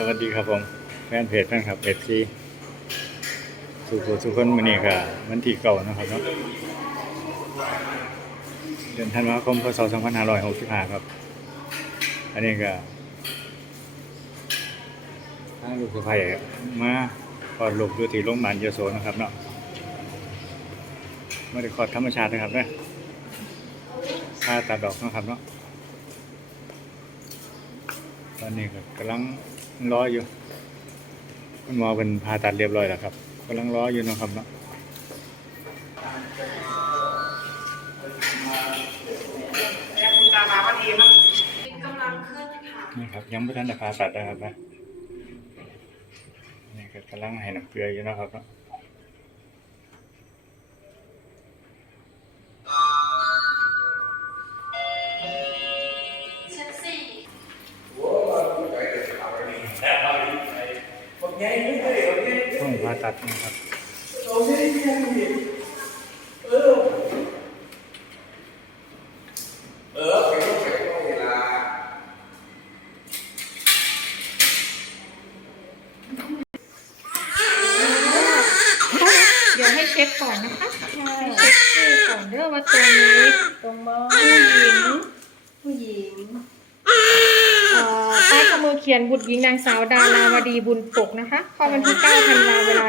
สวัสดีครับผมแฟนเพจแฟนคลับเพจซีสุขสุขคนมื้อนี้ก็วันที่เก่านะครับเนาะเดือนธันวาคมพศ2565ครับ อันนี้ก็ทางลูกสะใภ้มาคลอดลูกอยู่ที่โรงพยาบาลยโสนะครับเนาะไม่ได้คลอดธรรมชาตินะครับเนะผ่าตัดดอกนะครับเนาะ ตอนนี้ก็กำลังรออยู่ คุณหมอเป็นผ่าตัดเรียบร้อยแล้วครับกำลังรออยู่เนาะครับเนาะกำลังขึ้นค่ะนี่ครับยังไม่ทันได้ผ่าตัดนะครับนะนี่ก็กำลังให้น้ำเกลืออยู่เนาะครับเนาะ ห้องผ่าตัดนะครับเดี๋ยวให้เช็คก่อนนะคะเช็คชื่อก่อนเด้อว่าตรงนี้ตรงมอผู้หญิง ผู้หญิง เอ่อใต้ ข้อมือเขียนบุตรหญิงนางสาวดาราวดีบุญปกนะคะข้อวันที่9ธันวาเวลา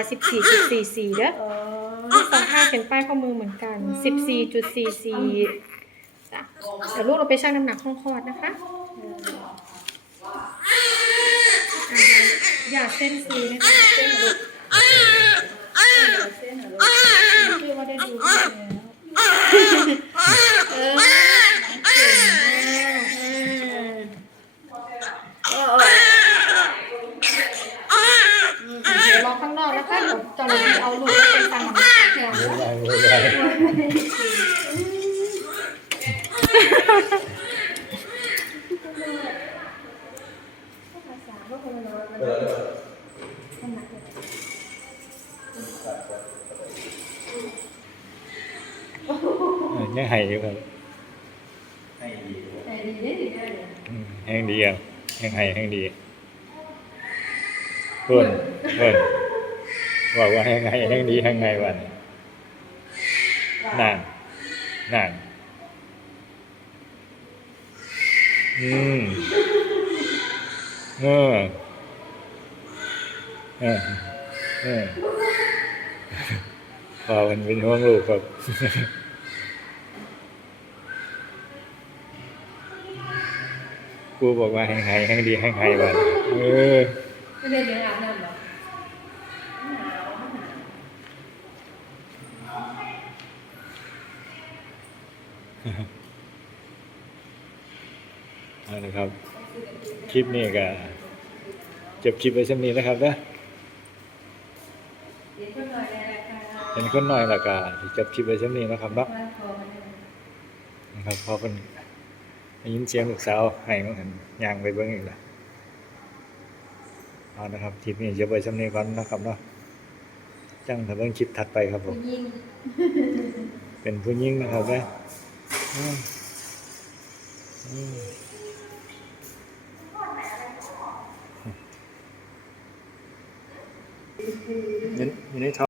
14.44เด้ออ๋อทั้งสองข้างเป็นป้ายข้อมือเหมือนกัน 14.44จ้ะเดี๋ยวลูกเราไปชั่งน้ำหนักห้องคลอดนะคะอะอย่าเส้นซีนะคะเส้นลูก เส้นเหรอลูก คือว่าได้ดูแล้ว เออเก่งมากเออเออเดี๋ ยวรอข้างนอกนะคะเดี๋ยวเจ้าหน้าที่เอาลูกไปสั่งน้ำหนักเดี๋ยวเวลาเวลาภาษาก็คนละน้อยมันน้ำหนักเลยเออยังให้อยู่ครับใจดีได้ดีได้เลยอืมแห้งดีอะยังให้แห้งดี เพื่อนเพื่อนบอกว่าแห้งให้แห้งดีแห้งไงวันนานนานอืมเออเออเออพอมันเป็นห่วงลูกครับกูบอกว่าแห้งไห้แห้งดีแห้งไห้วันเออ ไม่ได้เลี้ยงอาบน้ำหรอหนาวเอาละครับ คลิปนี้ก็จบคลิปไปสักนี้นะครับนะเดี๋ยวคนหน่อยในรายกาเป็นคนน้อยละก็สิจบคลิปไปสักนี้นะครับเนาะบ้านคอมันเนี่ยนะครับพอเป็นได้ยินเสียงลูกสาวให้มันเห็นย่างไปเบิ้งอีกแล้ว เอานะครับคลิปนี้จบไปสักนี้ก่อนนะครับเนาะจังถ้าเบิ้งคลิปถัดไปครับผมผู้หญิงเป็นผู้หญิงนะครับนะอืมอืมอยู่ในท้อง